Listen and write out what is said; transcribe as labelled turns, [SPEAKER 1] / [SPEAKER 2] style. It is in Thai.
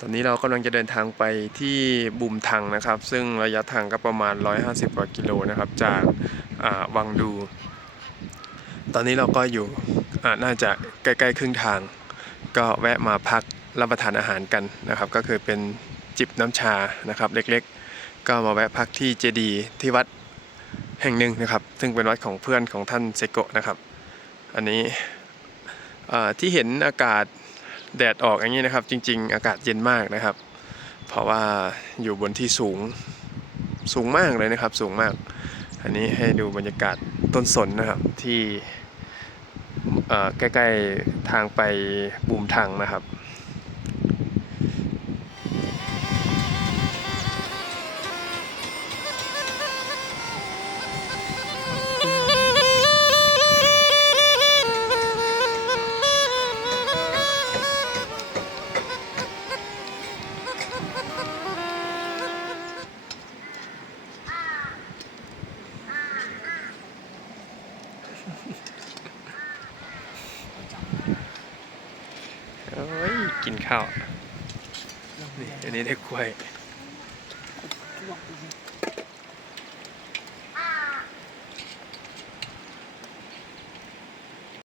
[SPEAKER 1] ตอนนี้เรากำลังจะเดินทางไปที่บุมทังนะครับ ซึ่งระยะทางก็ประมาณ 150กว่ากิโลนะครับ จากาวังดู ตอนนี้เราก็อยู่น่าจะใกล้ๆครึ่งทาง ก็แวะมาพักรับประทานอาหารกันนะครับ ก็คือเป็นจิบน้ำชานะครับ เล็กๆ ก็มาแวะพักที่เจดีที่วัดแห่งหนึ่งนะครับ ซึ่งเป็นวัดของเพื่อนของท่านเซโกะนะครับ อันนี้ที่เห็นอากาศ แดดออกอย่างนี้นะครับ จริง ๆ อากาศเย็นมากนะครับ เพราะว่าอยู่บนที่สูงสูงมากเลยนะครับ สูงมาก อันนี้ให้ดูบรรยากาศต้นสนนะครับที่ใกล้ ๆ ทางไปบูมทังนะครับ โอ้ย กินข้าวนี่อันนี้ได้กล้วย